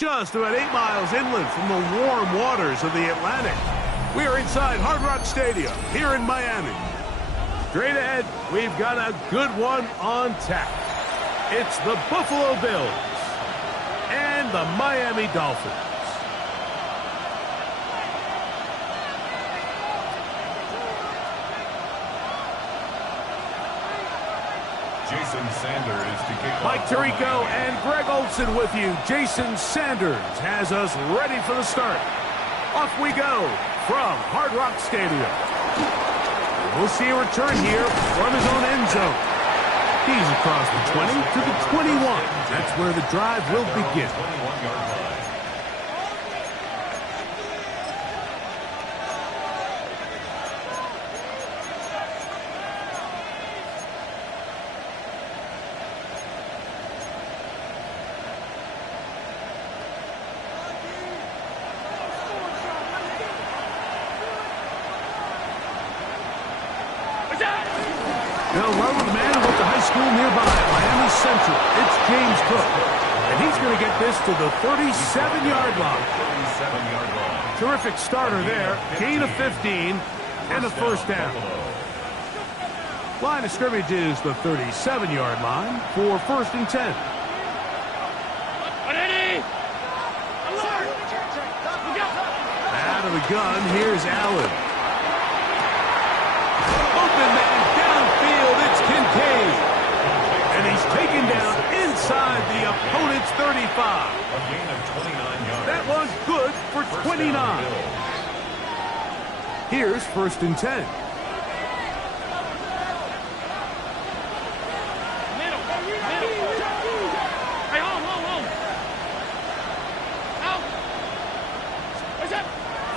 just about 8 miles inland from the warm waters of the Atlantic. We are inside Hard Rock Stadium here in Miami. Straight ahead, we've got a good one on tap. It's the Buffalo Bills and the Miami Dolphins. Jason Sanders to kick off. Mike Tirico and Greg Olson with you. Jason Sanders has us ready for the start. Off we go from Hard Rock Stadium. We'll see a return here from his own end zone. He's across the 20 to the 21. That's where the drive will begin. 21-yard line. They'll run with the man who went to high school nearby, Miami Central. It's James Cook. And he's going to get this to the 37-yard line. 37-yard line. Terrific starter there. Gain of 15 and a first down. Line of scrimmage is the 37-yard line for 1st and 10. Out of the gun, here's Allen. Open man downfield, it's Kincaid. And he's taken down inside the opponent's 35. A gain of 29 yards. That one's good for 29. Here's 1st and 10.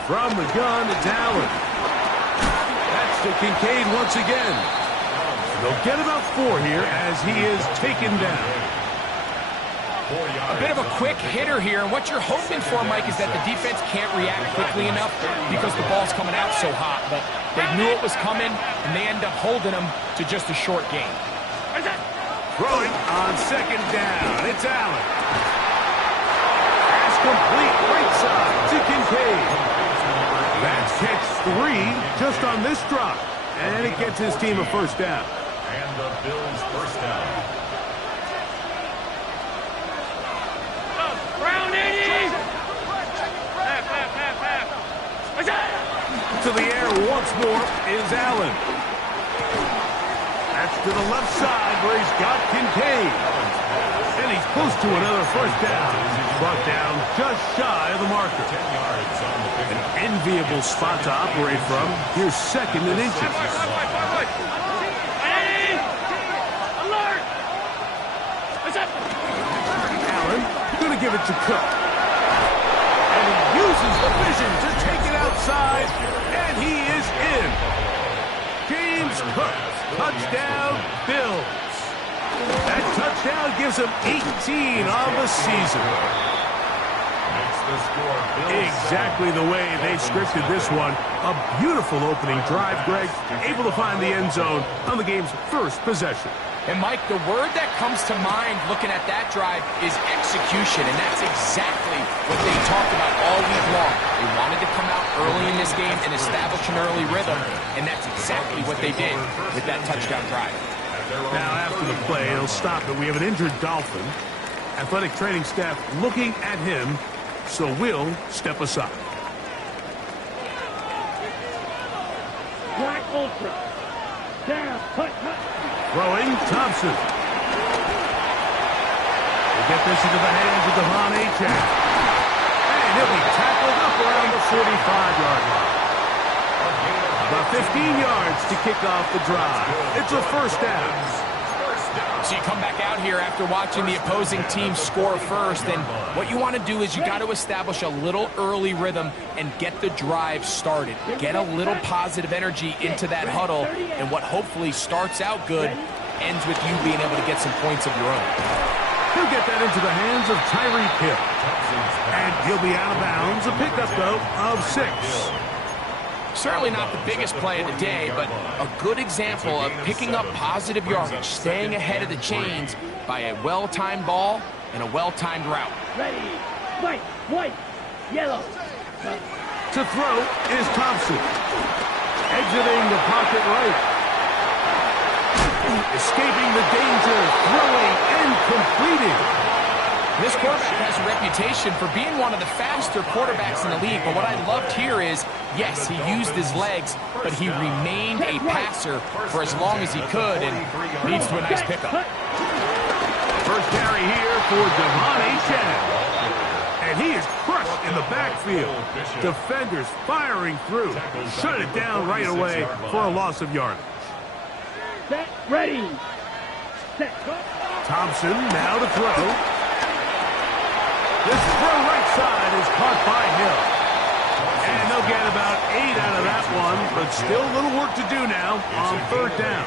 From the gun, it's Allen. That's to Kincaid once again. They'll get about 4 here as he is taken down. A bit of a quick hitter here, and what you're hoping for, Mike, is that the defense can't react quickly enough because the ball's coming out so hot. But they knew it was coming, and they end up holding them to just a short gain. Throwing on 2nd down, it's Allen. Pass complete right side to Kincaid. That's catch 3 just on this drop. And it gets his team a first down. And the Bills first down. Round 80! To the air once more is Allen. That's to the left side where he's got Kincaid. And he's close to another first down. He's brought down just shy of the marker. 10 yards on the An pickup. enviable spot to operate from. Here's 2nd and inches. Allen going to give it to Cook. And he uses the vision to take it outside. And he is in. James Cook. Touchdown, Bills. That touchdown gives him 18 on the season. Makes the score Bills. Exactly the way they scripted this one. A beautiful opening drive, Greg. Able to find the end zone on the game's first possession. And, Mike, the word that comes to mind looking at that drive is execution, and that's exactly what they talked about all week long. They wanted to come out early in this game and establish an early rhythm, and that's exactly what they did with that touchdown drive. Now, after the play, he'll stop it. We have an injured Dolphin. Athletic training staff looking at him, so we'll step aside. Black Ultra. Down. Cut. Throwing, Thompson. We'll get this into the hands of Devon Achane. And he'll be tackled up around the 45-yard line. About 15 yards to kick off the drive. It's a first down. So you come back out here after watching the opposing team score first, and what you want to do is you got to establish a little early rhythm and get the drive started. Get a little positive energy into that huddle, and what hopefully starts out good ends with you being able to get some points of your own. He'll get that into the hands of Tyreek Hill. And he'll be out of bounds. A pickup, though, of 6. Certainly not the biggest play of the day, but a good example of picking up positive yardage, staying ahead of the chains by a well-timed ball and a well-timed route. Ready. Fight. White. Yellow. To throw is Thompson. Exiting the pocket right. Escaping the danger, throwing and completing. This quarterback has a reputation for being one of the faster quarterbacks in the league, but what I loved here is, yes, he used his legs, but he remained a passer for as long as he could, and leads to a nice pickup. First carry here for Devon Achane. And he is crushed in the backfield. Defenders firing through. Shut it down right away for a loss of yardage. Set. Ready. Set. Thompson now to throw. This throw right side is caught by Hill. And they'll get about 8 out of that one, but still a little work to do now on third down.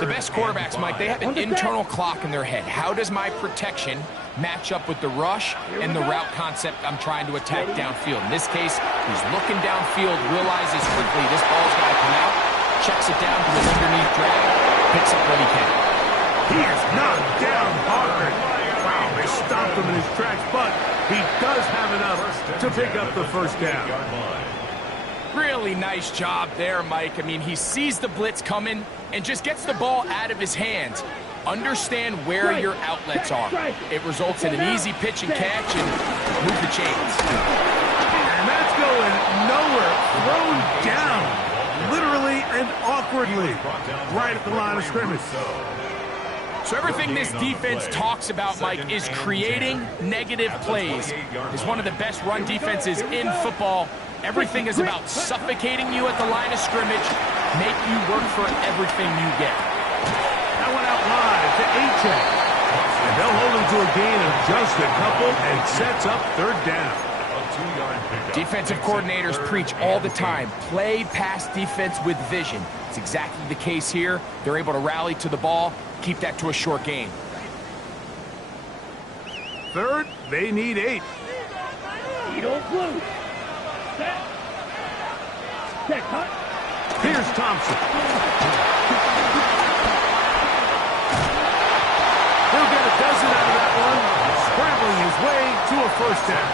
The best quarterbacks, Mike, they have an internal clock in their head. How does my protection match up with the rush and the route concept I'm trying to attack downfield? In this case, he's looking downfield, realizes quickly this ball's got to come out, checks it down to his underneath drag, picks up what he can. He is knocked down hard. Wow, they stopped him in his tracks, but he does have enough to pick up the first down. Really nice job there, Mike. I mean, he sees the blitz coming and just gets the ball out of his hands. Understand where your outlets are. It results in an easy pitch and catch and move the chains. And that's going nowhere. Thrown down, literally and awkwardly, right at the line of scrimmage. So everything this defense talks about, Mike, is creating negative plays. It's one of the best run defenses in football. Everything is about suffocating you at the line of scrimmage, make you work for everything you get. That went out wide to Achane. And they'll hold him to a gain of just a couple and sets up third down. Defensive coordinators preach all the time, play pass defense with vision. It's exactly the case here. They're able to rally to the ball, keep that to a short gain. Third, they need 8. Eagle blue. Set. Set. Cut. Here's Thompson. He'll get a dozen out of that one, scrambling his way to a first down.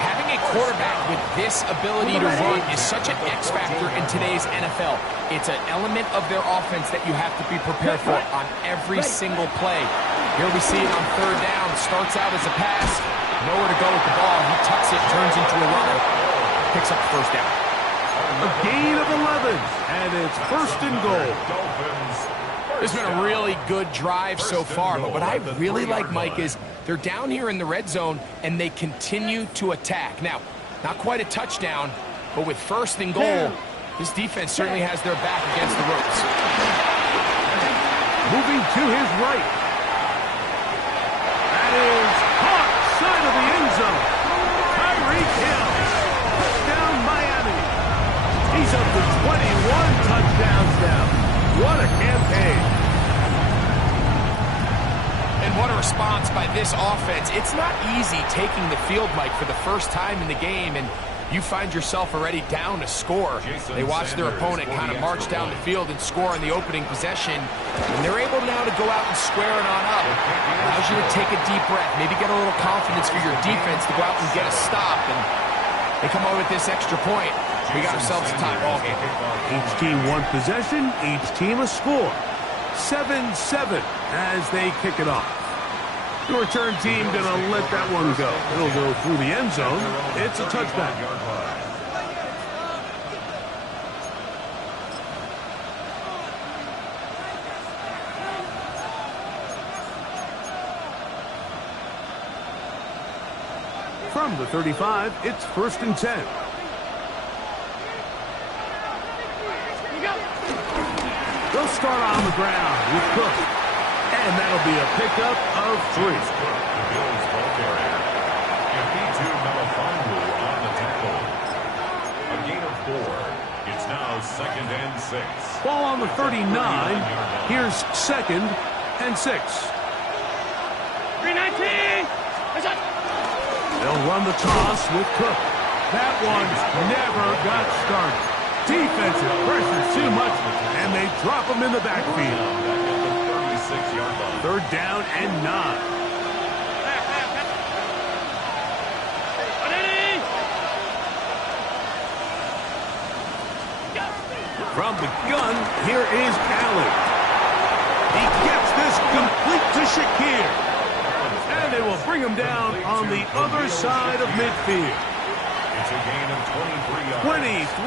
Having a quarterback with this ability to run is such an X factor in today's NFL. It's an element of their offense that you have to be prepared for on every single play. Here we see it on third down. Starts out as a pass. Nowhere to go with the ball. He tucks it, turns into a runner. Picks up the first down. A gain of 11, and it's first and goal. It's been a really good drive so far, but what I really like, Mike, is they're down here in the red zone, and they continue to attack. Now, not quite a touchdown, but with first and goal, this defense certainly has their back against the ropes. Moving to his right. That is caught side of the end zone. Tyreek Hill. Touchdown Miami. He's up to 21 touchdowns now. What a campaign. And what a response by this offense. It's not easy taking the field, Mike, for the first time in the game, and you find yourself already down a score. They watch their opponent kind of march down the field and score in the opening possession, and they're able now to go out and square it on up. Allows you to take a deep breath, maybe get a little confidence for your defense to go out and get a stop, and they come over with this extra point. We got ourselves a tie ball game. Each team one possession, each team a score. 7-7 as they kick it off. The return team going to let that one go. It'll go through the end zone. It's a touchback. From the 35, it's first and 10. They'll start on the ground with Cook. And that'll be a pickup of 3. The Bills ball carrier. Yafitu Melifonwu on the tackle. A gain of 4. It's now second and 6. Ball on the 39. Here's second and 6. 319. They'll run the toss with Cook. That one never got started. Defensive pressure too much, and they drop him in the backfield. 36-yard line. Third down and 9. From the gun, here is Allen. He gets this complete to Shakir. And they will bring him down on the other side of midfield. It's a gain of 23 yards.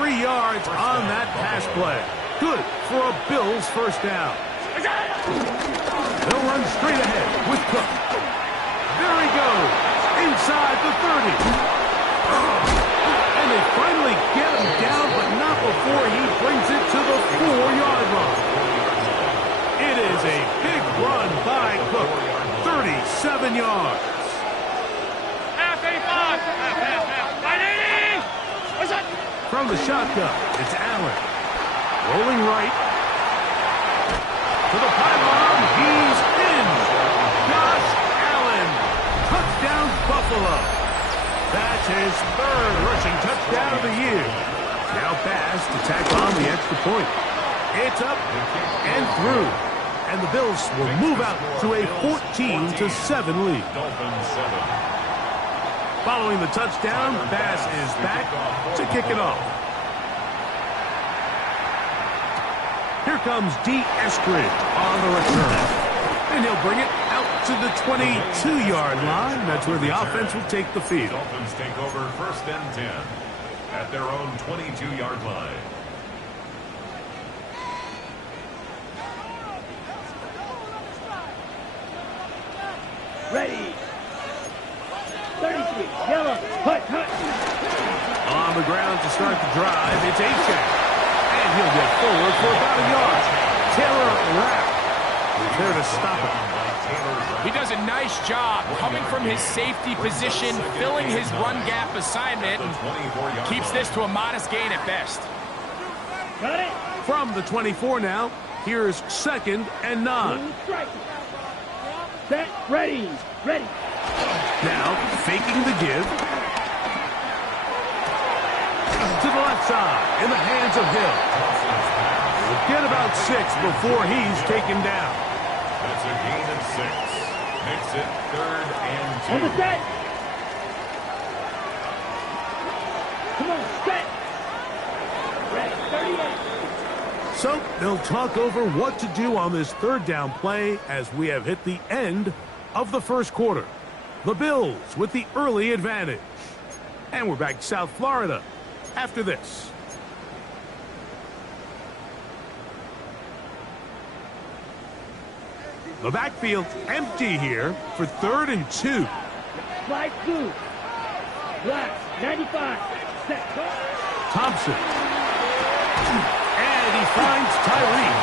23 yards on that pass play. Good for a Bills first down. They'll run straight ahead with Cook. There he goes, inside the 30. And they finally get him down, but not before he brings it to the 4-yard line. It is a big run by Cook, 37 yards. From the shotgun, it's Allen. Rolling right. To the pylon, he's in. Josh Allen. Touchdown, Buffalo. That's his third rushing touchdown of the year. Now Bass to tack on the extra point. It's up and through. And the Bills will move out to a 14-7 lead. Dolphins 7. Following the touchdown, Bass is back to kick it off. Here comes D. Eskridge on the return. And he'll bring it out to the 22-yard line. That's where the offense will take the field. Dolphins take over first and 10 at their own 22-yard line. Ready. 33, yellow, hut. On the ground to start the drive, it's Achane. And he'll get forward for about a yard. Taylor Rapp is there to stop him. He does a nice job coming from his safety position, filling his run gap assignment, and keeps this to a modest gain at best. Got it. From the 24 now, here's 2nd and 9. Set, ready. Now, faking the give. To the left side, in the hands of Hill. We'll get about 6 before he's taken down. That's a gain of 6. Makes it 3rd and 2. On the set. Come on, set. Ready, 38. So, they'll talk over what to do on this 3rd down play as we have hit the end of the first quarter. The Bills with the early advantage. And we're back to South Florida after this. The backfield empty here for 3rd and 2. Flag blue. Black, 95. Set. Thompson. And he finds Tyree.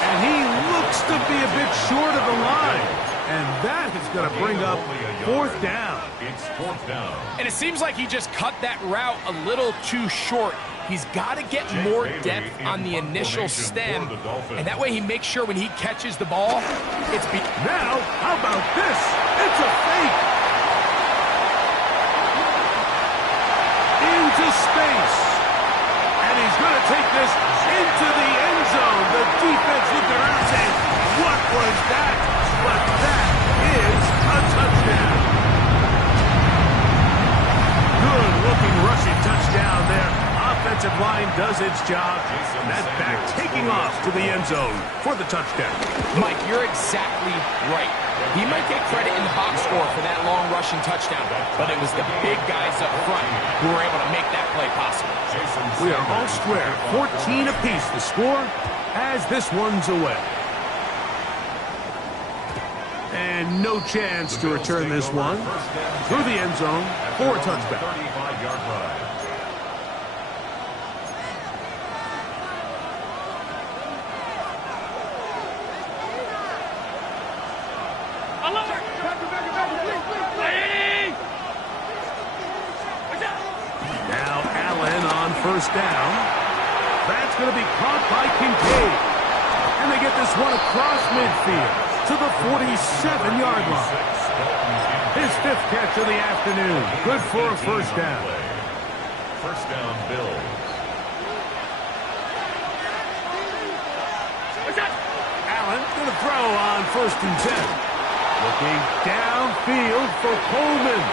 And he looks to be a bit short of the line. And that is going to bring up 4th down. It's 4th down. And it seems like he just cut that route a little too short. He's got to get more depth on the initial stem, and that way he makes sure when he catches the ball, it's... Now, how about this? It's a fake. Into space. And he's going to take this into the end zone. The defense looked around and said, what was that? But that is a touchdown. Good-looking rushing touchdown there. Offensive line does its job. That back taking off to the end zone for the touchdown. Mike, you're exactly right. He might get credit in the box score for that long rushing touchdown, but it was the big guys up front who were able to make that play possible. We are all square. 14 apiece the score as this one's away. And no chance to return this one through the end zone for a touchback. 35-yard run. Now Allen on 1st down. That's going to be caught by Kincaid. And they get this one across midfield to the 47-yard line. His 5th catch of the afternoon. Good for a 1st down. First down, Bills. Allen going to throw on 1st and 10. Looking downfield for Coleman.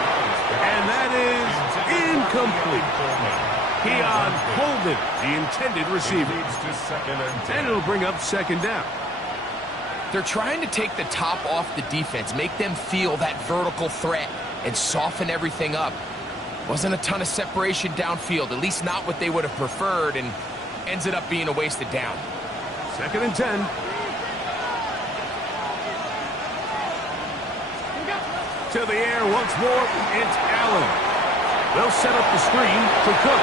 And that is incomplete. Keon Coleman, the intended receiver. Leads to second and 10. And it'll bring up second down. They're trying to take the top off the defense, make them feel that vertical threat, and soften everything up. Wasn't a ton of separation downfield, at least not what they would have preferred, and ends it up being a wasted down. Second and 10. To the air once more, it's Allen. They'll set up the screen to Cook.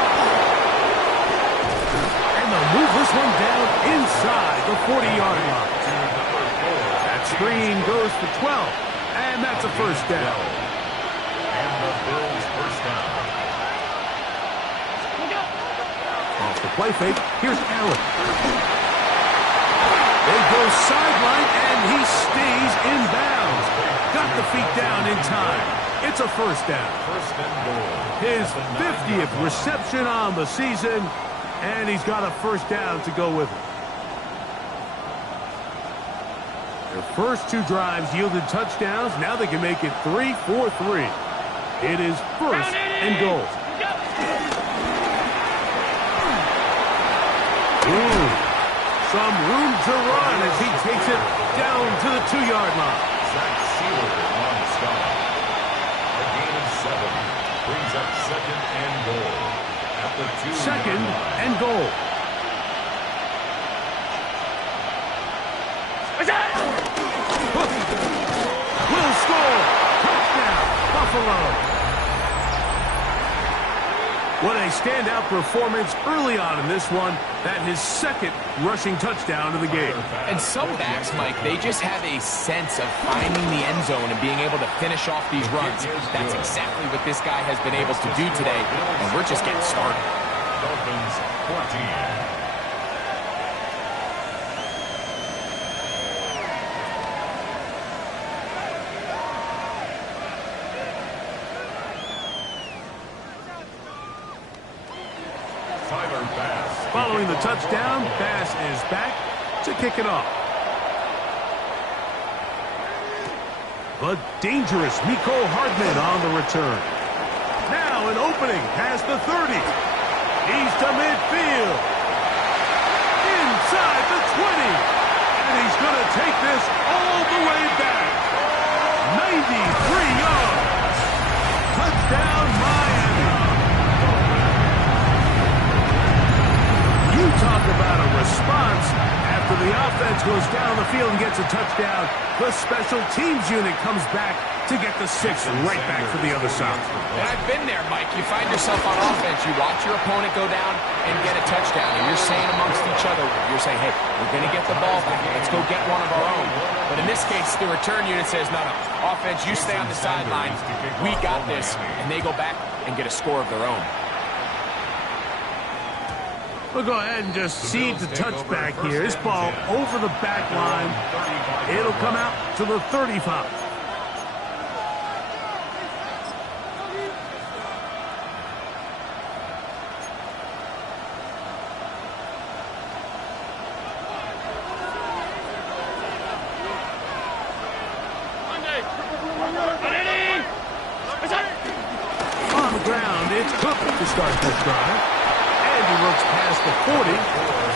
And they'll move this one down inside the 40-yard line. That screen goes for 12, and that's a first down. And the Bills first down. Off the play fake, here's Allen. They go sideline, and he stays in bounds. Got the feet down in time. It's a first down. First and goal. His 50th reception on the season, and he's got a first down to go with it. Their first two drives yielded touchdowns. Now they can make it 3-4-3. It is first and goal. Ooh, some room to run as he takes it down to the 2-yard line. Zach Sealer on the stop. A gain of 7 brings up second and goal at the 2-yard Second line. and goal. Will score. Touchdown, Buffalo. What a standout performance early on in this one. That his second rushing touchdown of the game. And some backs, Mike, they just have a sense of finding the end zone and being able to finish off these runs. That's exactly what this guy has been able to do today, and we're just getting started. Dolphins 14. Following the touchdown, Bass is back to kick it off. The dangerous Miko Hardman on the return. Now an opening past the 30. He's to midfield. Inside the 20. And he's going to take this all the way back. 93 yards. Touchdown, Miami. You talk about a response. After the offense goes down the field and gets a touchdown, the special teams unit comes back to get the 6th right back for the other side. And I've been there, Mike. You find yourself on offense. You watch your opponent go down and get a touchdown. And you're saying amongst each other, you're saying, hey, we're going to get the ball back. Let's go get one of our own. But in this case, the return unit says, no. Offense, you stay on the sideline. We got this. And they go back and get a score of their own. We'll go ahead and just cede the touchback here. This ball over the back line. It'll come out to the 35. On the ground, it's Cook to start this drive. And he looks past the 40,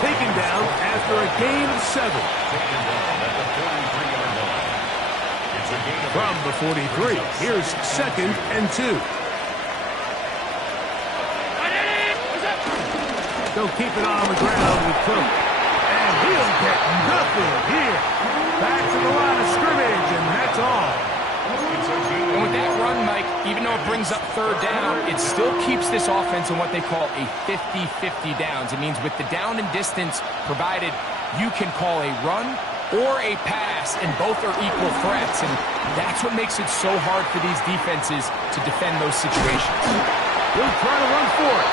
taken down after a gain of 7. From the 43, here's second and 2. They'll keep it on the ground with Cook. And he'll get nothing here. Back to the line of scrimmage, and that's all. And with that run, Mike, even though it brings up third down, it still keeps this offense in what they call a 50-50 downs. It means with the down and distance provided, you can call a run or a pass, and both are equal threats. And that's what makes it so hard for these defenses to defend those situations. He'll try to run for it.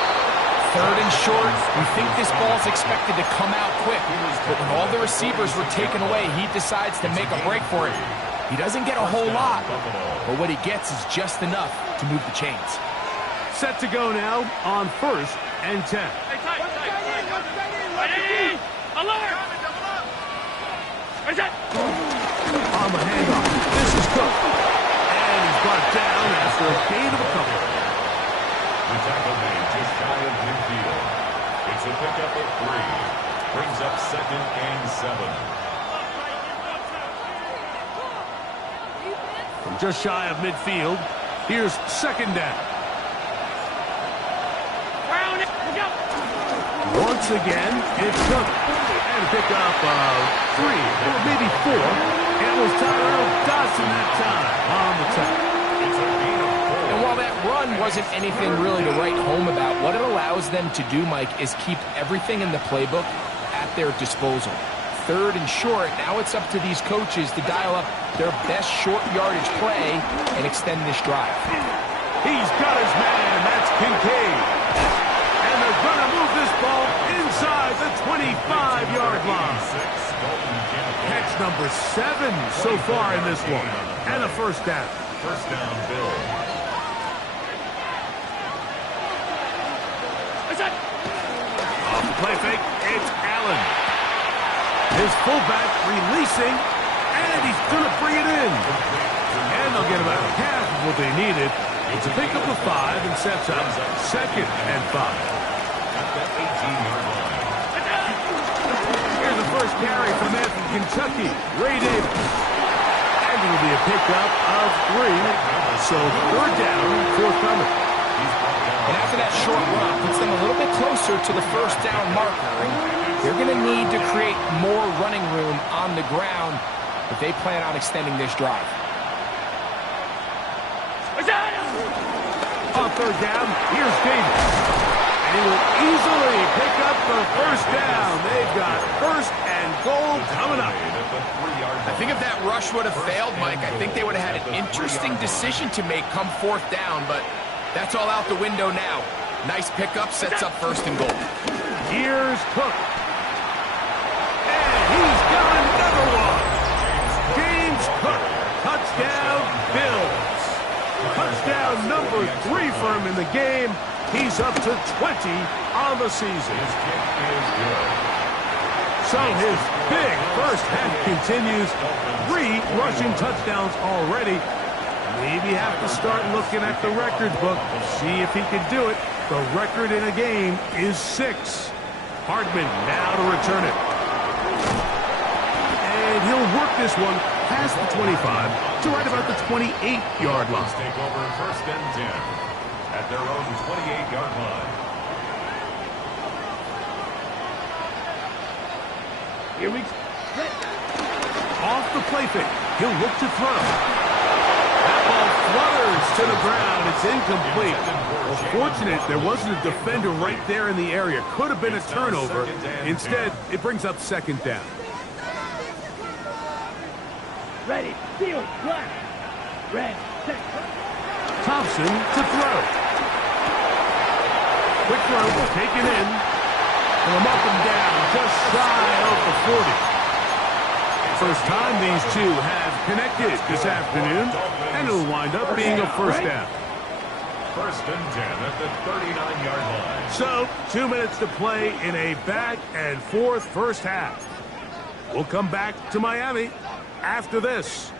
Third and short, we think this ball's expected to come out quick. But when all the receivers were taken away, he decides to make a break for it. He doesn't get a whole lot, but what he gets is just enough to move the chains. Set to go now on first and 10. On the handoff, this is Cook. And he's brought down after a gain of a couple. The tackle made just shy of midfield. From just shy of midfield, here's second down. Once again, it's Cook. And a pickup of 3 or maybe 4. And it was Tyrell Dodson that time on the tackle. And while that run wasn't anything really to write home about, what it allows them to do, Mike, is keep everything in the playbook at their disposal. Third and short, now it's up to these coaches to dial up their best short yardage play and extend this drive. He's got his man, that's Kincaid. And they're going to move this ball inside the 25-yard line. Catch number 7 so far in this one. And a first down. First down, Bill. Off the play fake, it's Allen. His fullback releasing, and he's going to bring it in. And they'll get about half of what they needed. It's a pickup of 5 and sets up second and 5. At that 18-yard line. Here's the first carry from man from Kentucky, Ray Davis. And it'll be a pickup of 3. So third down, forthcoming. And after that short run, puts them a little bit closer to the first down marker. And they're going to need to create more running room on the ground if they plan on extending this drive. On third down, here's Davis. And he will easily pick up the first down. They've got first and goal coming up. I think if that rush would have failed, Mike, I think they would have had an interesting decision to make come fourth down, but that's all out the window now. Nice pickup, sets up first and goal. Here's Cook. And he's got another one. James Cook, touchdown, Bills. Touchdown number 3 for him in the game. He's up to 20 on the season. So his big first half continues. 3 rushing touchdowns already. Maybe have to start looking at the record book. See if he can do it. The record in a game is 6. Hardman now to return it. And he'll work this one past the 25 to right about the 28-yard line. Take over first and 10 at their own 28-yard line. Here we go. Off the play fake. He'll look to throw. That ball flutters to the ground. It's incomplete. Well, fortunate there wasn't a defender right there in the area. Could have been a turnover. Instead, it brings up second down. Ready, field, black. Red, set. Thompson to throw. Quick throw, taken in. And I'm up and down, just shy of the 40. First time these two have connected this afternoon, and it'll wind up being a first down. First and 10 at the 39-yard line. So, 2 minutes to play in a back and forth first half. We'll come back to Miami after this.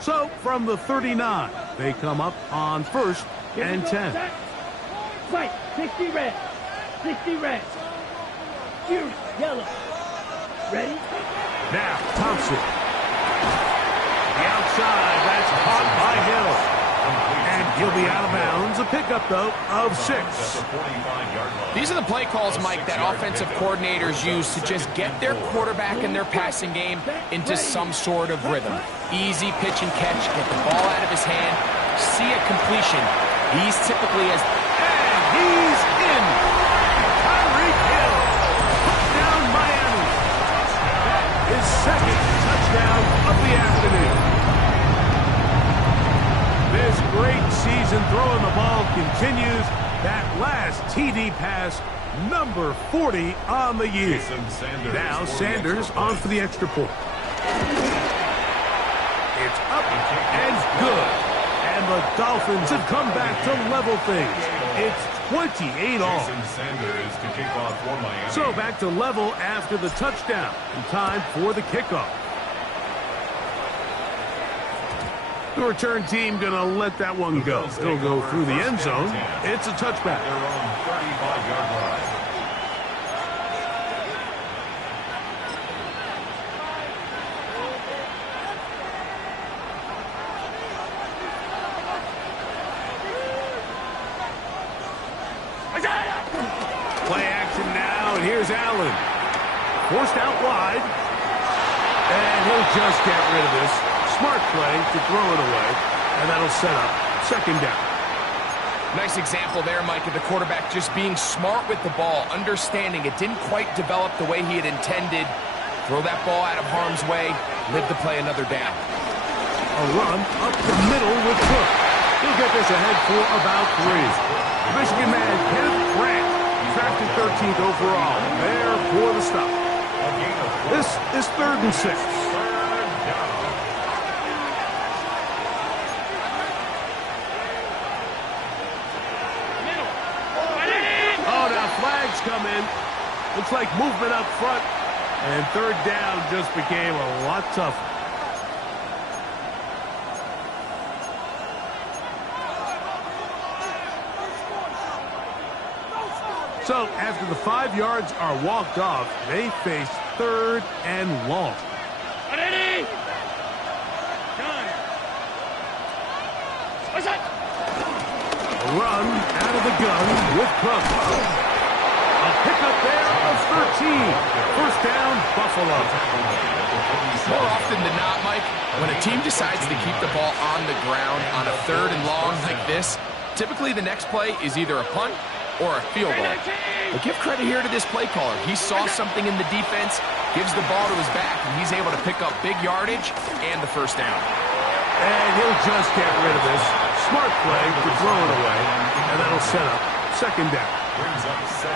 So, from the 39, they come up on first and 10. Fight, 60 red. 60 red. Fury, yellow. Ready? Now, Thompson. The outside, that's caught by Hill. And he'll be out of bounds. A pickup, though, of 6. These are the play calls, Mike, that offensive coordinators use to just get their quarterback and their passing game into some sort of rhythm. Easy pitch and catch, get the ball out of his hand, see a completion. He's typically as... And he's in. Tyreek Hill. Touchdown, Miami. That is second touchdown of the afternoon. This great season throwing the ball continues. That last TD pass, number 40 on the year. Now Sanders on for the extra point. It's up and good. And the Dolphins have come back to level things. It's 28 all. So back to level after the touchdown. And time for the kickoff. The return team going to let that one go. It'll go through the end zone. It's a touchback. Allen. Forced out wide. And he'll just get rid of this. Smart play to throw it away. And that'll set up second down. Nice example there, Mike, of the quarterback just being smart with the ball, understanding it didn't quite develop the way he had intended. Throw that ball out of harm's way, live to play another down. A run up the middle with Cook. He'll get this ahead for about 3. Michigan man Kenneth Grant, drafted 13th overall, there for the stop. This is 3rd and 6. Come in. Looks like movement up front. And 3rd down just became a lot tougher. So after the 5 yards are walked off, they face 3rd and long. Ready? A run out of the gun with Cook. Pickup there of 13. 1st down, Buffalo. More often than not, Mike, when a team decides to keep the ball on the ground on a 3rd and long like this, typically the next play is either a punt or a field goal. But give credit here to this play caller. He saw something in the defense, gives the ball to his back, and he's able to pick up big yardage and the 1st down. And he'll just get rid of this. Smart play to throw it away, and that'll set up second down.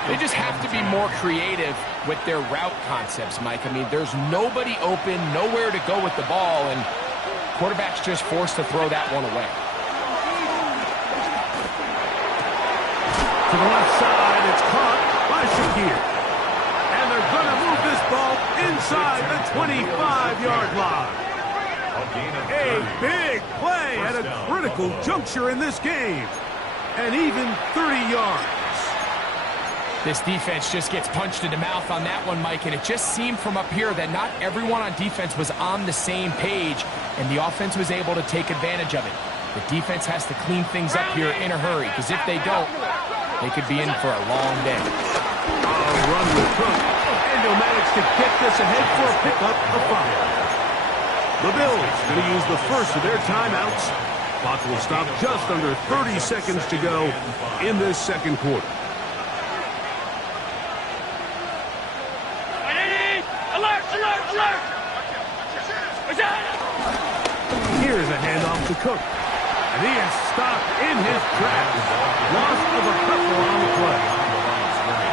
They just have to be more creative with their route concepts, Mike. I mean, there's nobody open, nowhere to go with the ball, and quarterback's just forced to throw that one away. To the left side, it's caught by Shakir. And they're going to move this ball inside the 25-yard line. A big play at a critical juncture in this game. And even 30 yards. This defense just gets punched in the mouth on that one, Mike, and it just seemed from up here that not everyone on defense was on the same page, and the offense was able to take advantage of it. The defense has to clean things up here in a hurry, because if they don't, they could be in for a long day. Run with Cook, and he'll manage to get this ahead for a pickup of 5. The Bills going to use the first of their timeouts. Clock will stop just under 30 seconds to go in this second quarter. Here's a handoff to Cook. And he is stopped in his tracks. Loss of a couple on the play.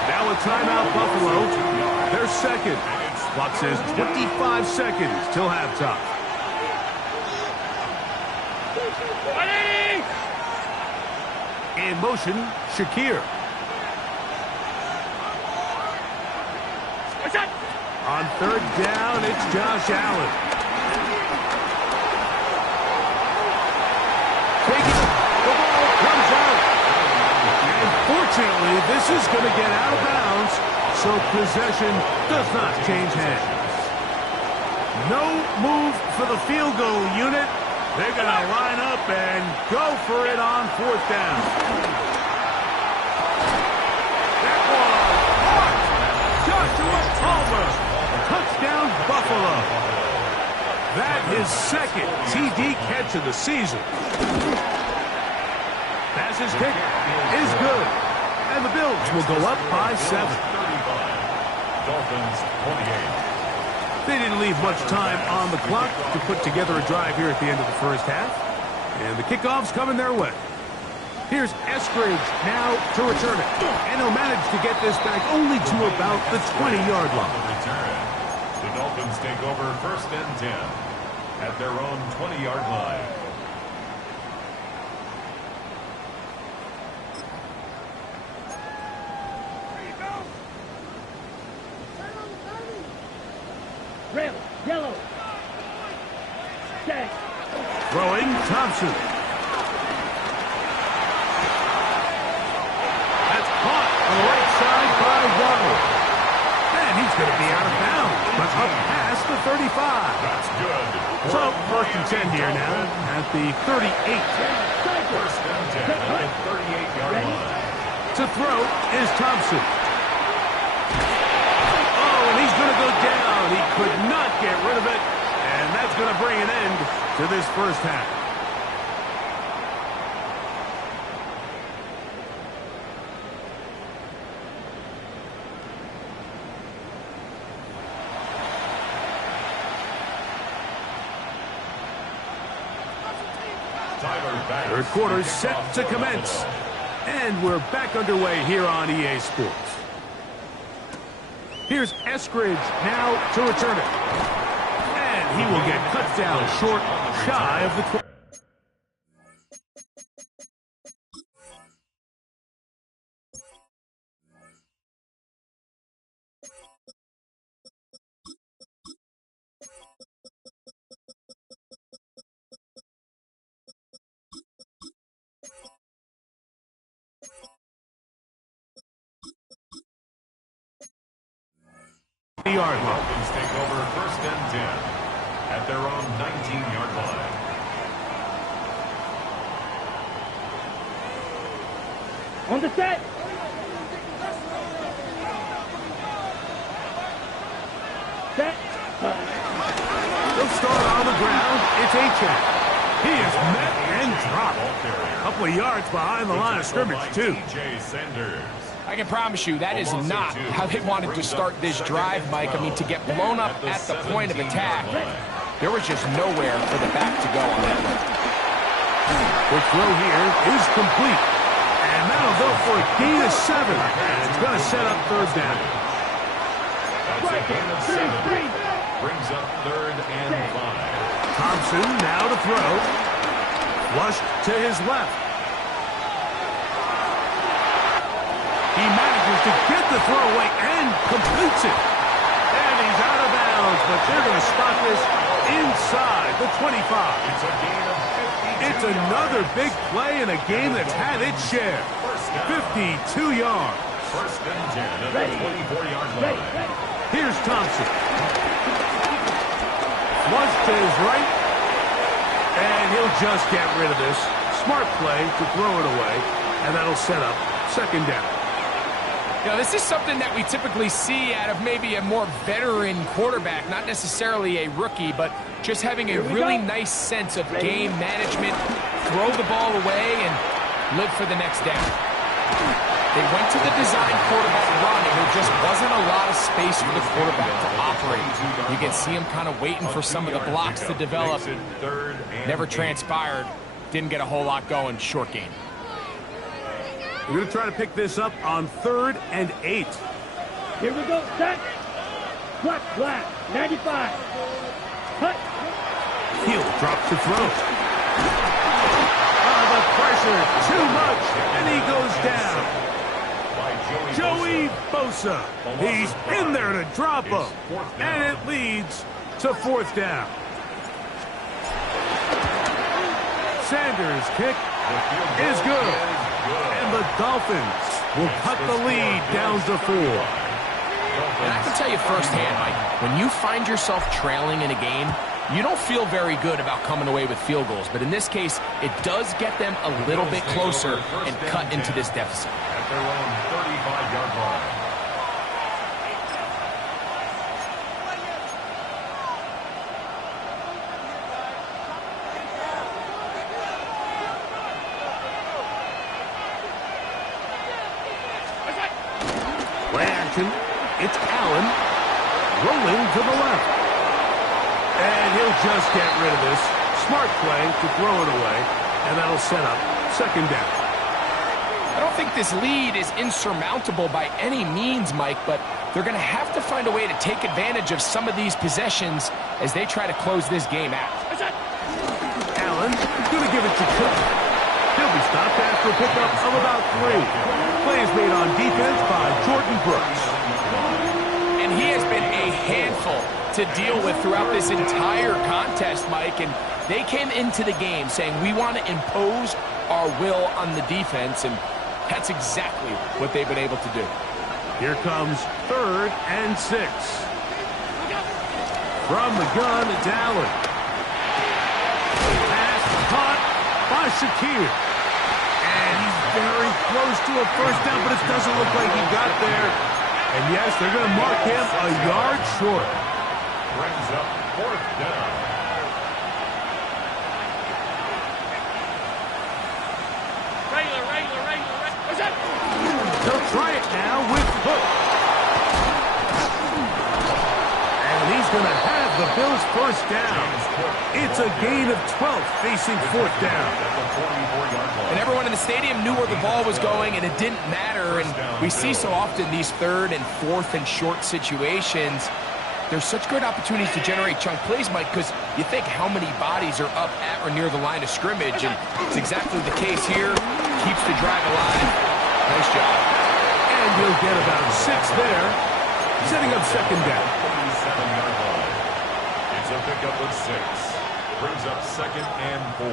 Now a timeout, Buffalo. Their second. Clock says 25 seconds till halftime. In motion, Shakir. On 3rd down, it's Josh Allen. Taking the ball comes out. And fortunately, this is going to get out of bounds, so possession does not change hands. No move for the field goal unit. They're going to line up and go for it on 4th down. That one, Joshua Palmer. Touchdown, Buffalo. That is 2nd TD catch of the season. Pass's kick is good. And the Bills will go up by 7. Dolphins 28. They didn't leave much time on the clock to put together a drive here at the end of the first half. And the kickoff's coming their way. Here's Eskridge now to return it. And he'll manage to get this back only to about the 20-yard line. The Dolphins take over 1st and 10 at their own 20-yard line. Red, yellow. Stay. Throwing Thompson. That's caught on the right side by Waddle. And he's going to be out of bounds, but up past the 35. That's good. So 1st and 10 here now at the 38. 1st and 10 at the 38-yard line. To throw is Thompson. could not get rid of it, and that's going to bring an end to this first half. Third quarter set to commence. And we're back underway here on EA Sports. Here's Eskridge now to return it. And he will get cut down short, shy of the 20. Yard line. Falcons take over first and 10 at their own 19-yard line. On the set. Set. He'll start on the ground. It's Achane. He is met and dropped. A couple of yards behind the line of scrimmage, too. I can promise you that is not how they wanted to start this drive, Mike. I mean, to get blown up at the point of attack, there was just nowhere for the back to go on that one. The throw here is complete. And that'll go for a gain of 7. And it's going to set up third down. That's a gain of 7. Brings up third and 5. Thompson now to throw. Flushed to his left. He manages to get the throw away and completes it. And he's out of bounds, but they're going to spot this inside the 25. It's a gain of 52 It's another big play in a game that's had its share. 52 yards. First and 10 at the 24-yard line. Here's Thompson. Flush to his right. And he'll just get rid of this. Smart play to throw it away. And that'll set up second down. You know, this is something that we typically see out of maybe a more veteran quarterback, not necessarily a rookie, but just having a really nice sense of game management, throw the ball away, and live for the next down. They went to the design quarterback run, and there just wasn't a lot of space for the quarterback to operate. You can see him kind of waiting for some of the blocks to develop. Never transpired. Didn't get a whole lot going. Short game. We're going to try to pick this up on 3rd and 8. Here we go. Set. Black, 95. Cut. Hill drops the throw. Oh, the pressure, too much, and he goes down. Joey Bosa. He's in there to drop him, and it leads to 4th down. Sanders' kick is good. And the Dolphins will cut the lead down to 4. And I can tell you firsthand, Mike, when you find yourself trailing in a game, you don't feel very good about coming away with field goals. But in this case, it does get them a little bit closer and cut into this deficit. At their own 35-yard line. It's Allen rolling to the left. And he'll just get rid of this. Smart play to throw it away. And that'll set up second down. I don't think this lead is insurmountable by any means, Mike, but they're going to have to find a way to take advantage of some of these possessions as they try to close this game out. Allen going to give it to Cook. He'll be stopped after a pickup of about 3. Play is made on defense by Jordan Brooks. And he has been a handful to deal with throughout this entire contest, Mike. And they came into the game saying, we want to impose our will on the defense. And that's exactly what they've been able to do. Here comes 3rd and 6. From the gun, it's Allen. Pass caught by Shakir. And he's very close to a first down, but it doesn't look like he got there. And yes, they're going to mark him a yard short. brings up 4th down. They'll try it now with Hook. And he's going to have the Bills' first down. It's a gain of 12 facing 4th down. And everyone in the stadium knew where the ball was going, and it didn't matter. And we see so often these 3rd and 4th and short situations. There's such good opportunities to generate chunk plays, Mike, because you think how many bodies are up at or near the line of scrimmage, and it's exactly the case here. Keeps the drive alive. Nice job. And he'll get about 6 there, setting up 2nd down. 47-yard line. It's a pickup of 6. Brings up 2nd and 4.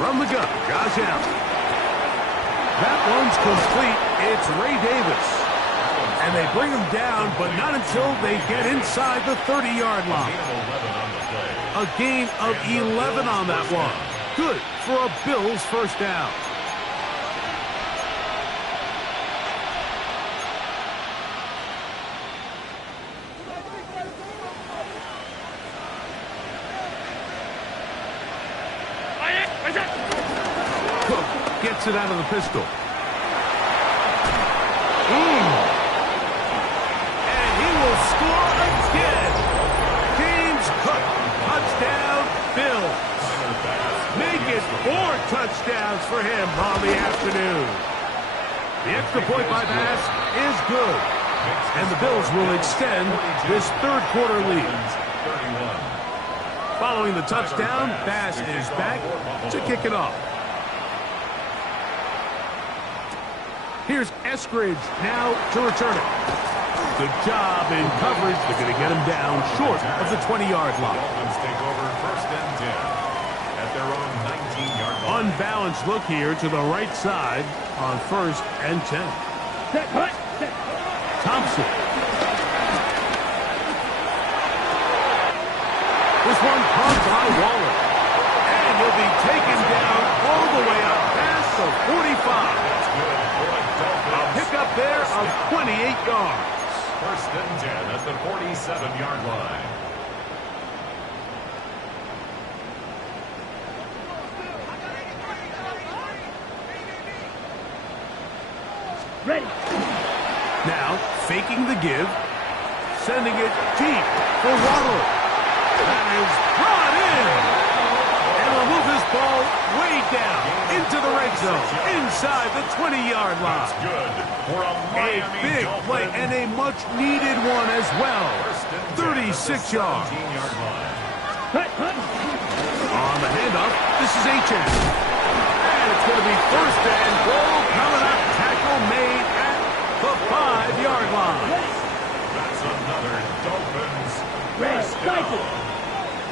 From the gun, Josh Allen. That one's complete. It's Ray Davis. And they bring him down, but not until they get inside the 30-yard line. A gain of 11 on that one. Good for a Bills first down. Cook gets it out of the pistol. And he will score again. James Cook, touchdown, Bills. Make it 4 touchdowns for him on the afternoon. The extra point by Bass is good. And the Bills will extend this 3rd quarter lead. Following the touchdown, Bass is back to kick it off. Here's Eskridge now to return it. Good job in coverage. They're going to get him down short of the 20-yard line. Dolphins take over 1st and 10 at their own 19-yard line. Unbalanced look here to the right side on 1st and 10. Thompson. This one caught by Waller. And he'll be taken down all the way up past the 45. A pickup there of 28 yards. 1st and 10 at the 47-yard line. Ready. Now, faking the give, sending it deep for Waddle. That is brought in. And will move this ball way down into the red zone, inside the 20-yard line. That's good for a Miami big Dolphins. play and a much-needed one as well. 36 yards. On the handoff, this is H.M. And it's going to be 1st and goal coming up. Tackle made at the 5-yard line. That's another Dolphins. Ready.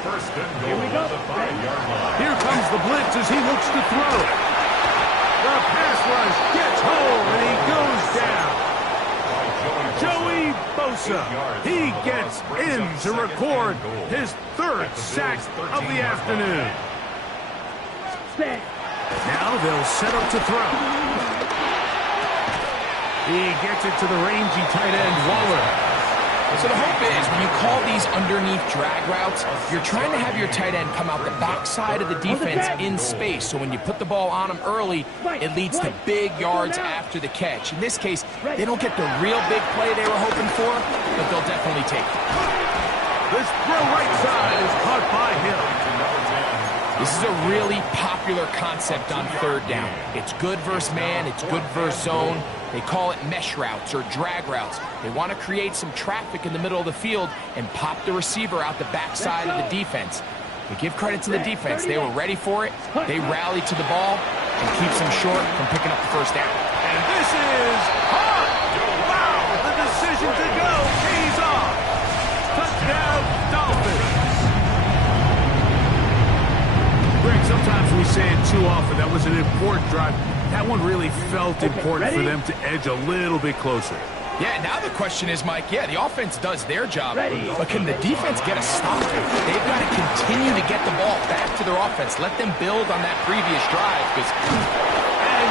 1st and goal at the 5-yard line. Here comes the blitz as he looks to throw. The pass rush gets home and he goes down. Joey Bosa. He gets in to record his 3rd sack of the afternoon. Now they'll set up to throw. He gets it to the rangy tight end, Waller. So the hope is when you call these underneath drag routes, you're trying to have your tight end come out the backside of the defense in space. So when you put the ball on him early, it leads to big yards after the catch. In this case, they don't get the real big play they were hoping for, but they'll definitely take it. This throw right side is caught by Hill. This is a really popular concept on 3rd down. It's good versus man, it's good versus zone. They call it mesh routes or drag routes. They want to create some traffic in the middle of the field and pop the receiver out the backside of the defense. We give credit to the defense. They were ready for it. They rallied to the ball and keeps them short from picking up the 1st down. And this is hot. Wow, the decision to go pays off. Touchdown, Dolphins. Greg, sometimes we say it too often. That was an important drive. That one really felt important for them to edge a little bit closer. Yeah, now the question is, Mike, yeah, the offense does their job, but can the defense get a stop? They've got to continue to get the ball back to their offense. Let them build on that previous drive. And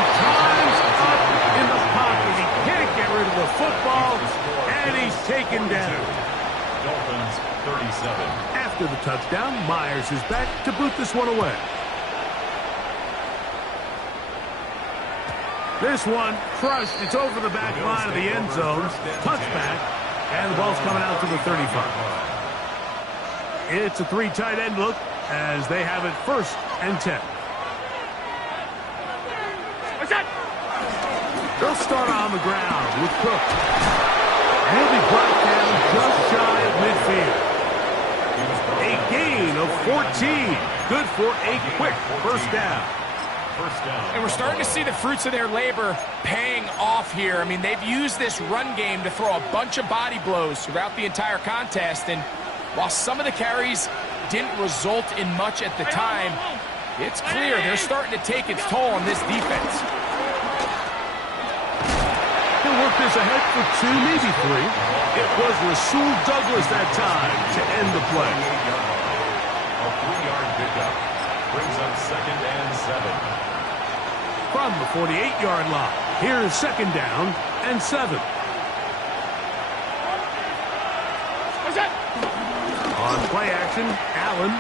football, and he's taken down. Dolphins 37. After the touchdown, Myers is back to boot this one away. This one crushed. It's over the back line of the end zone. Touchback, and the ball's coming out to the 35. It's a three tight end look as they have it 1st and 10. They'll start on the ground with Cook. He'll be brought down just shy of midfield. A gain of 14. Good for a quick first down. And we're starting to see the fruits of their labor paying off here. I mean, they've used this run game to throw a bunch of body blows throughout the entire contest. And while some of the carries didn't result in much at the time, it's clear they're starting to take its toll on this defense. He'll work this ahead for 2, maybe 3. It was Rasul Douglas that time to end the play. A 3-yard pickup brings up 2nd and 7. From the 48-yard line, here's 2nd down and 7. On play action, Allen.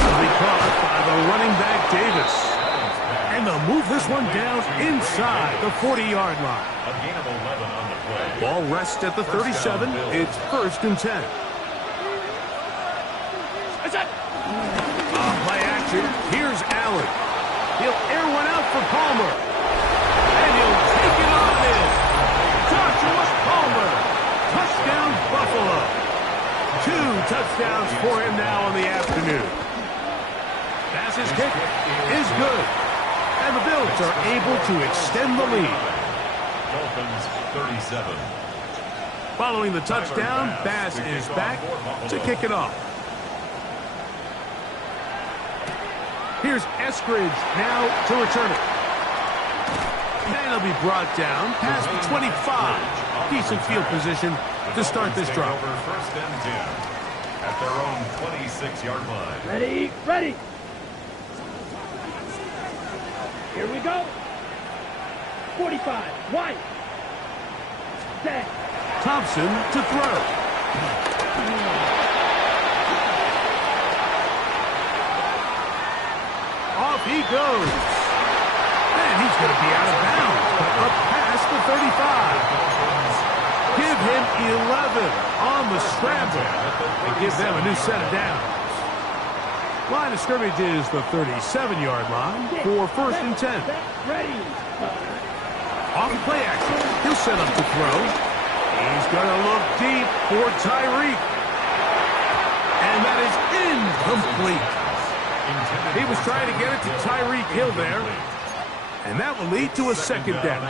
Will be caught by the running back Davis. And they'll move this one down inside the 40-yard line. A gain of 11 on the play. Ball rests at the 37. It's 1st and 10. On play action, here's Allen. He'll air one out for Palmer. And he'll take it on in. Joshua Palmer. Touchdown, Buffalo. 2 touchdowns for him now in the afternoon. Pass's kick is good. And the Bills are able to extend the lead. Dolphins 37. Following the touchdown, Bass is back to kick it off. Here's Eskridge now to return it. And he'll be brought down past the 25. Decent field position to start this drive. Over 1st and 10 at their own 26-yard line. Ready, ready. Here we go. 45, wide. Set. Thompson to throw. Off he goes. And he's going to be out of bounds, but up past the 35. Give him 11 on the scramble and give them a new set of downs. Line of scrimmage is the 37-yard line for 1st and 10. Ready. Off play action. He'll set up to throw. He's going to look deep for Tyreek. And that is incomplete. He was trying to get it to Tyreek Hill there. And that will lead to a 2nd down.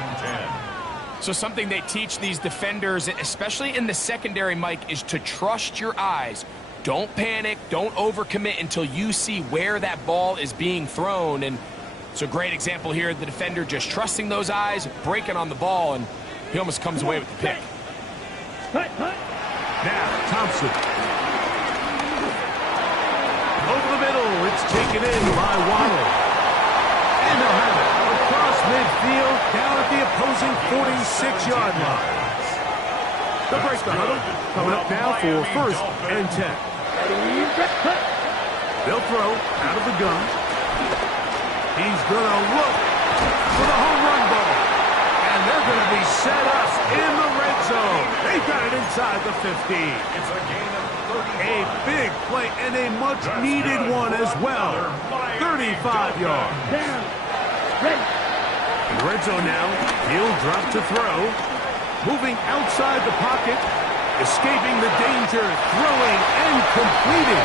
So something they teach these defenders, especially in the secondary, Mike, is to trust your eyes. Don't panic. Don't overcommit until you see where that ball is being thrown. And it's a great example here. The defender just trusting those eyes, breaking on the ball, and he almost comes away with the pick. Now, Thompson. Over the middle. It's taken in by Waddle. And they'll have it across midfield down at the opposing 46-yard line. They'll break the huddle. Coming up now for 1st and 10. They'll throw out of the gun. He's going to look for the home run ball. And they're going to be set up in the red zone. They've got it inside the 15. It's a gain of 35. A big play and a much-needed one as well. 35 yards. Down. Ready. In the red zone now, he'll drop to throw. Moving outside the pocket. Escaping the danger, throwing and completing.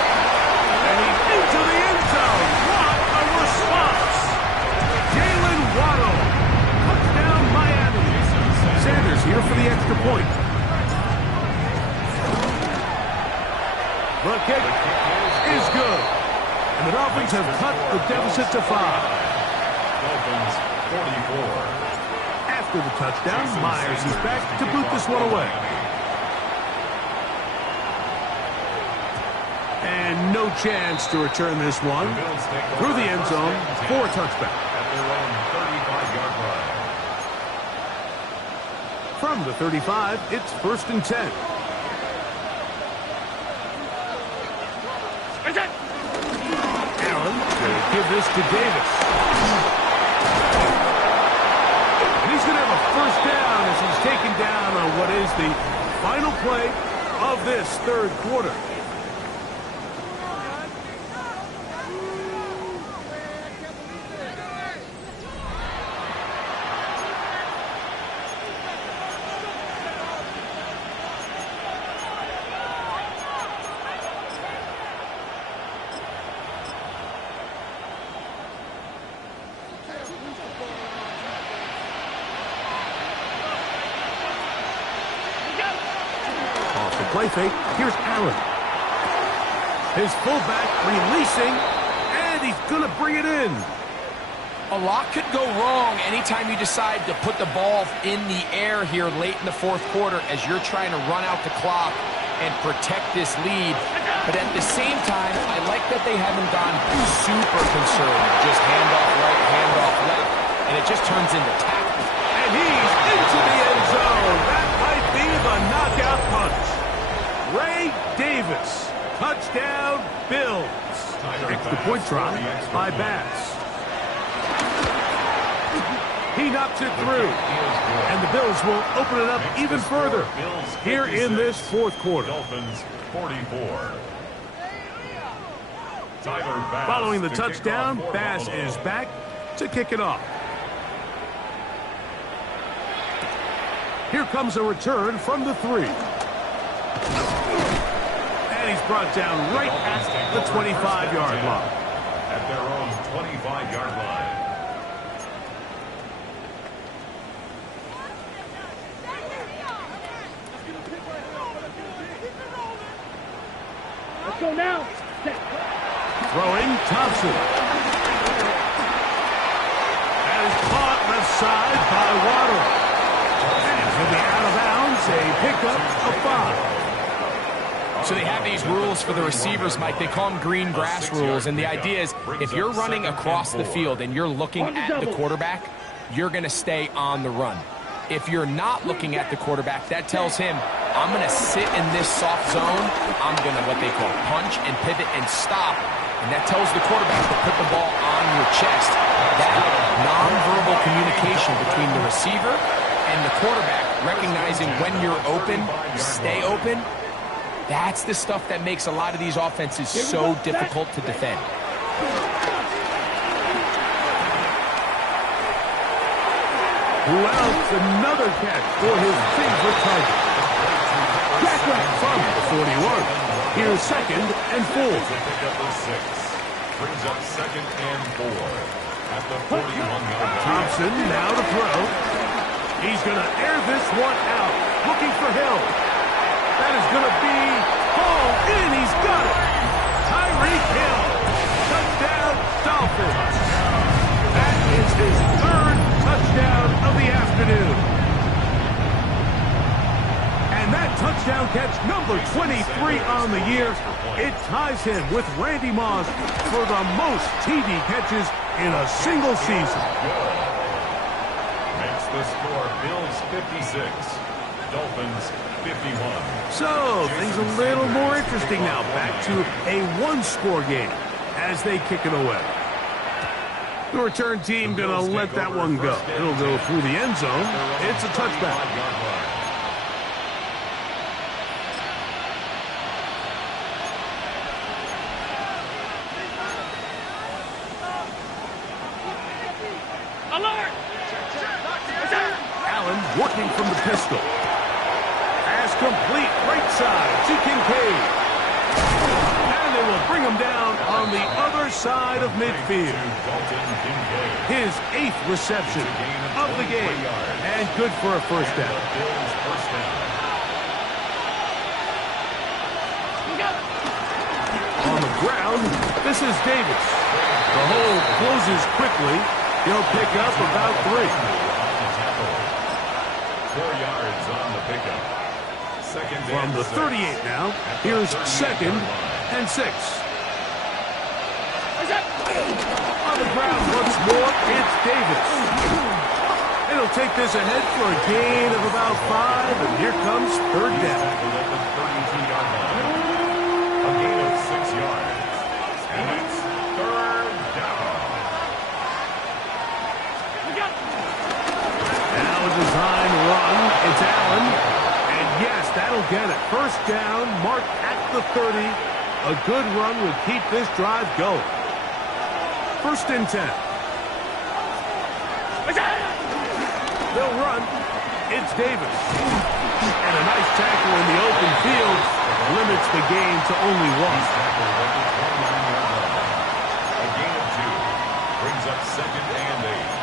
And he's into the end zone. What a response! Jalen Waddle. Touchdown, Miami. Sanders here for the extra point. The kick is good. And the Dolphins have cut the deficit to 5. Dolphins 44. After the touchdown, Myers is back to boot this one away. And no chance to return this one through the end zone for a touchback. At their own 35-yard line. From the 35, it's 1st and 10. Allen will give this to Davis. And he's going to have a first down as he's taken down on what is the final play of this third quarter. Play fake. Here's Allen. His fullback releasing, and he's going to bring it in. A lot could go wrong anytime you decide to put the ball in the air here late in the fourth quarter as you're trying to run out the clock and protect this lead. But at the same time, I like that they haven't gone super conservative. Just handoff right, handoff left, and it just turns into tackle. And he's into the end zone. That might be the knockout punch. Ray Davis, touchdown, Bills. Extra point try by Bass. He knocks it through, and the Bills will open it up even further here in this fourth quarter. Dolphins 44. Following the touchdown, Bass is back to kick it off. Here comes a return from the 3. And he's brought down right at the 25-yard line. At their own 25-yard line. Let's go now. Set. Throwing Thompson. That is caught left side by Waddle. And he'll be out of bounds, a pickup of 5. So they have these rules for the receivers, Mike. They call them green grass rules. And the idea is if you're running across the field and you're looking at the quarterback, you're going to stay on the run. If you're not looking at the quarterback, that tells him, I'm going to sit in this soft zone. I'm going to what they call punch and pivot and stop. And that tells the quarterback to put the ball on your chest. That nonverbal communication between the receiver and the quarterback, recognizing when you're open, stay open, that's the stuff that makes a lot of these offenses so difficult to defend. Louds another catch for his favorite target. Jack from the 41. Here's 2nd and 4. Brings up 2nd and 4 at the 41-yard line. Thompson now to throw. He's going to air this one out, looking for Hill. That is going to be hauled in. He's got it. Tyreek Hill. Touchdown, Dolphins. That is his 3rd touchdown of the afternoon. And that touchdown catch, number 23 on the year, it ties him with Randy Moss for the most TD catches in a single season. Makes the score Bills 56, Dolphins 51. So, things a little more interesting now. Back to a one-score game as they kick it away. The return team going to let that one go. It'll go through the end zone. It's a touchback. Alert! Allen working from the pistol. Pass complete, right side to Kincaid. And they will bring him down on the other side of midfield. His 8th reception of the game. And good for a first down. On the ground, this is Davis. The hole closes quickly. He'll pick up about 3. 4 yards on the pickup. From the 38 now, here's 2nd and 6. On the ground once more, it's Davis. And he'll take this ahead for a gain of about 5, and here comes third down. At the 32-yard line. A gain of 6 yards. And it's third down. Now a design run. It's Allen. And yes, that'll get it. First down, marked at the 30. A good run would keep this drive going. First and 10. They'll run. It's Davis. And a nice tackle in the open field limits the gain to only 1. A gain of 2 brings up second and 8.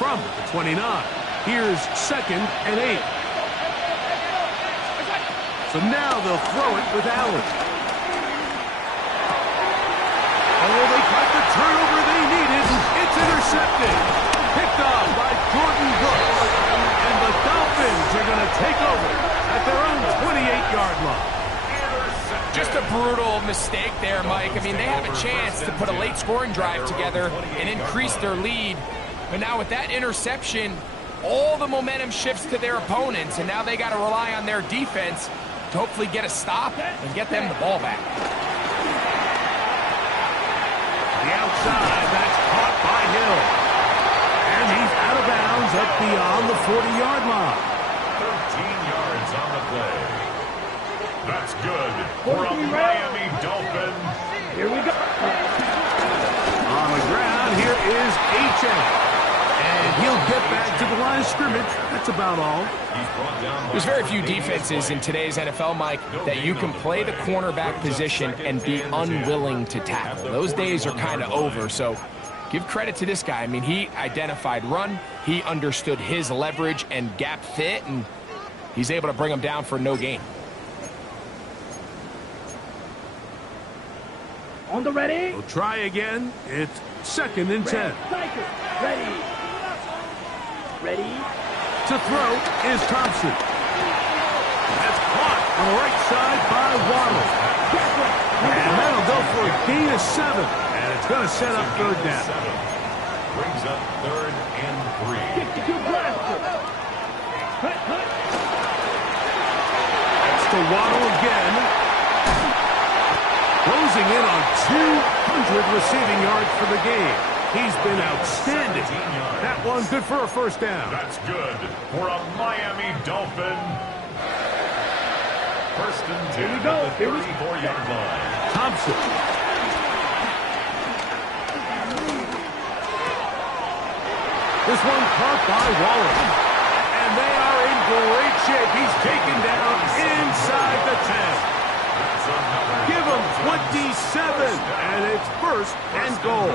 From the 29. Here's second and 8. So now they'll throw it with Allen. Oh, they caught the turnover they needed. It's intercepted. Picked off by Jordan Brooks. And the Dolphins are going to take over at their own 28-yard line. Just a brutal mistake there, Mike. I mean, they have a chance to put a late scoring drive together and increase their lead. But now with that interception, all the momentum shifts to their opponents, and now they got to rely on their defense to hopefully get a stop and get them the ball back. The outside, that's caught by Hill. And he's out of bounds up beyond the 40-yard line. 13 yards on the play. That's good for a Miami Dolphin. Here we go. On the ground, here is H.A. And he'll get back to the line of scrimmage. That's about all. There's very few defenses in today's NFL, Mike, that you can play the cornerback position and be unwilling to tackle. Those days are kind of over, so give credit to this guy. I mean, he identified run, he understood his leverage and gap fit, and he's able to bring him down for no gain. On the ready. We'll try again. It's second and 10. Ready. Ready. To throw is Thompson. That's caught on the right side by Waddle. And that'll go for a gain of 7. And it's going to set up third down. Brings up third and 3. 52 blaster. That's to Waddle again. Closing in on 200 receiving yards for the game. He's been outstanding. That one good for a first down. That's good for a Miami Dolphin. First and 10 at the 34-yard line. Thompson. This one caught by Waller. And they are in great shape. He's taken down inside the 10. Give him 27, and it's first and goal.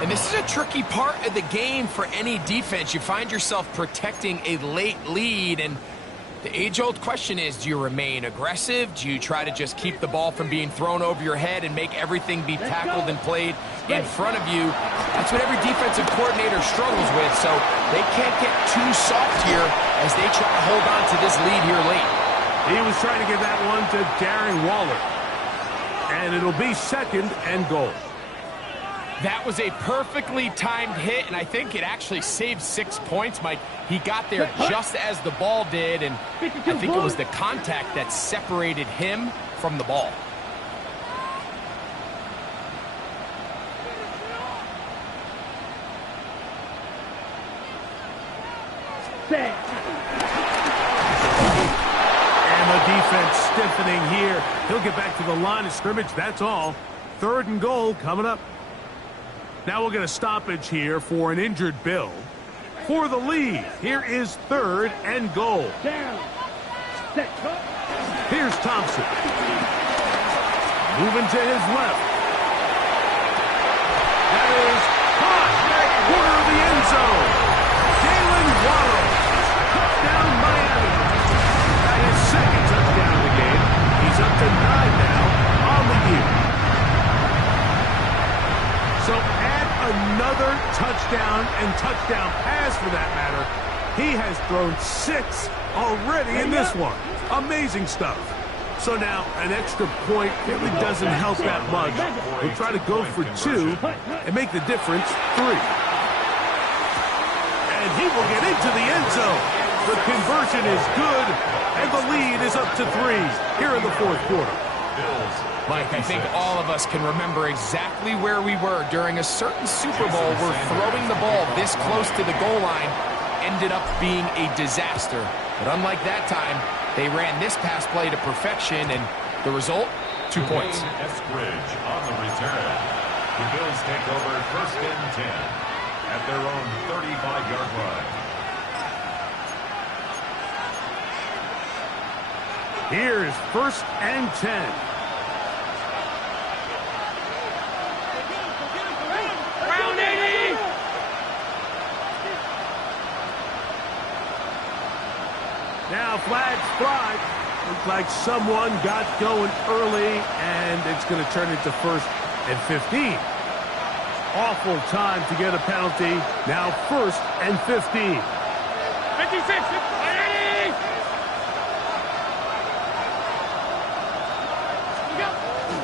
And this is a tricky part of the game for any defense. You find yourself protecting a late lead, and the age-old question is, do you remain aggressive? Do you try to just keep the ball from being thrown over your head and make everything be tackled and played in front of you? That's what every defensive coordinator struggles with, so they can't get too soft here as they try to hold on to this lead here late. He was trying to give that one to Darren Waller. And it'll be second and goal. That was a perfectly timed hit, and I think it actually saved 6 points, Mike. He got there just as the ball did, and I think it was the contact that separated him from the ball. Defense stiffening here. He'll get back to the line of scrimmage. That's all. Third and goal coming up. Now we'll get a stoppage here for an injured Bill. For the lead, here is third and goal. Here's Thompson. Moving to his left. That is caught. Corner of the end zone. Jalen Waddle. Touchdown Miami. His second touchdown of the game. He's up to 9 now on the year. So add another touchdown and touchdown pass for that matter. He has thrown 6 already in this one. Amazing stuff. So now, an extra point really doesn't help that much. We'll try to go for 2 and make the difference 3. And he will get into the end zone. The conversion is good, and the lead is up to 3 here in the fourth quarter. Mike, I think all of us can remember exactly where we were during a certain Super Bowl where throwing the ball this close to the goal line ended up being a disaster. But unlike that time, they ran this pass play to perfection, and the result, 2 points. Eskridge on the return. The Bills take over 1st and 10 at their own 35-yard line. Here's 1st and 10. Now flags fly. Looks like someone got going early, and it's going to turn into 1st and 15. Awful time to get a penalty. Now 1st and 15. 56.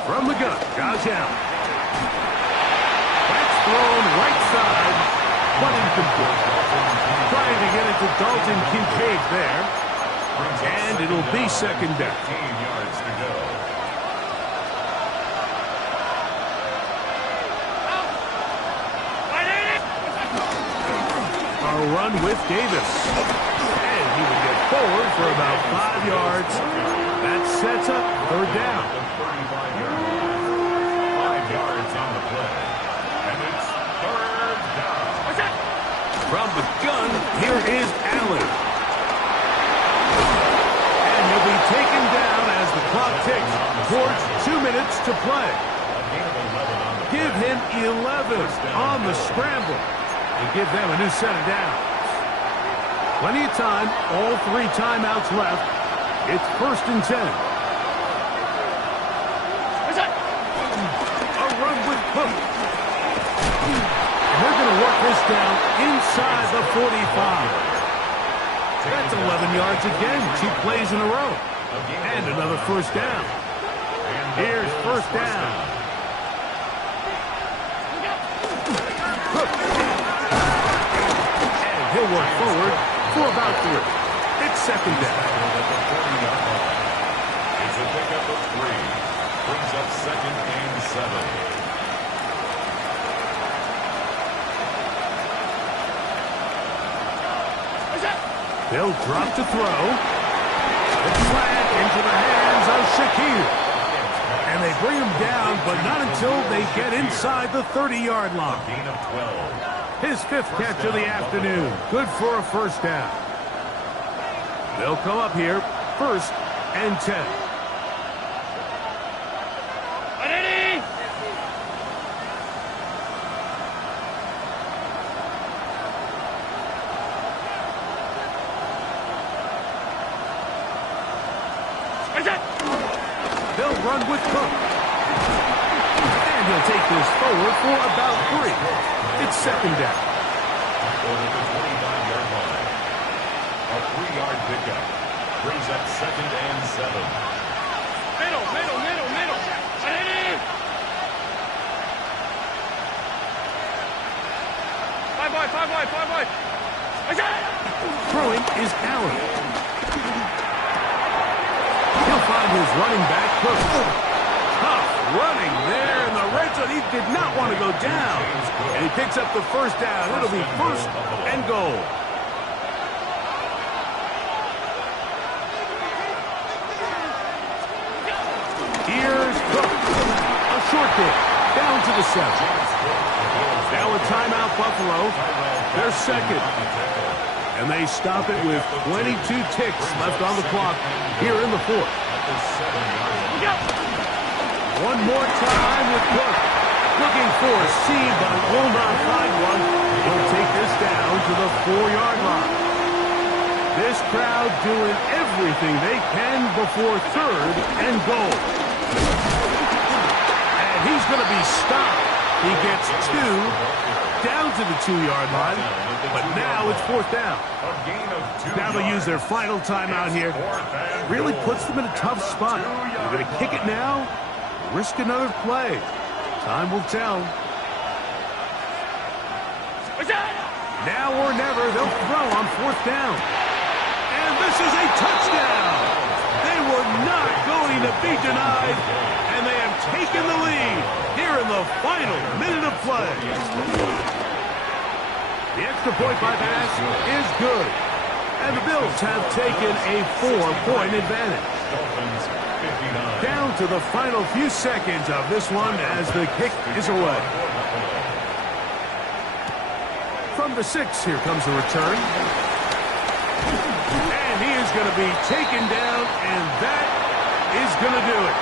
From the gun, Josh Allen. That's thrown right side, but incomplete. Trying to get it to Dalton Kincaid there. And it'll be 2nd down. 15 yards to go. A run with Davis. And he will get forward for about 5 yards. That sets up 3rd down. 35-yard line. 5 yards on the play. And it's 3rd down. From the gun, here is Allen. And he'll be taken down as the clock ticks towards 2 minutes to play. Give him 11 on the scramble and give them a new set of downs. Plenty of time, all 3 timeouts left. It's 1st and 10. A run with Cook. And they're going to work this down inside the 45. That's 11 yards again, 2 plays in a row. And another 1st down. Here's 1st down. Cook. And he'll work forward for about 3. It's 2nd down. It's a pickup of 3. Brings up 2nd and 7. They'll drop to throw. It's flat into the hands of Shakir. And they bring him down, but not until they get inside the 30-yard line. Gain of 12. His 5th catch of the afternoon. Good for a 1st down. They'll come up here, 1st and 10. They'll run with Cook. And he'll take this forward for about 3. It's 2nd down. Over the 25-yard line. A 3-yard pickup. Brings up 2nd and 7. Middle. 5 wide. Throwing is Allen. He'll find his running back, Cook. Tough running there in the red zone. He did not want to go down. And he picks up the 1st down. It'll be 1st and goal. Here's Cook. A short kick. Down to the 7. Now a timeout, Buffalo. They're 2nd. And they stop it with 22 ticks left on the clock here in the 4th. One more time with Cook. Looking for a seam, but will not find one. He'll take this down to the 4-yard line. This crowd doing everything they can before 3rd and goal. And he's going to be stopped. He gets 2 down to the 2-yard line, but now it's 4th down. A gain of 2 Now they'll use their yards. final timeout here. Really puts them in a tough spot. They're going to kick it now, risk another play. Time will tell. Now or never, they'll throw on 4th down. And this is a touchdown. They were not going to be denied, and they have taken the lead here in the final minute of play. The extra point by pass is good, and the Bills have taken a 4-point advantage. Dolphins 59. Down to the final few seconds of this one as the kick is away. From the 6, here comes the return. And he is going to be taken down, and that is going to do it.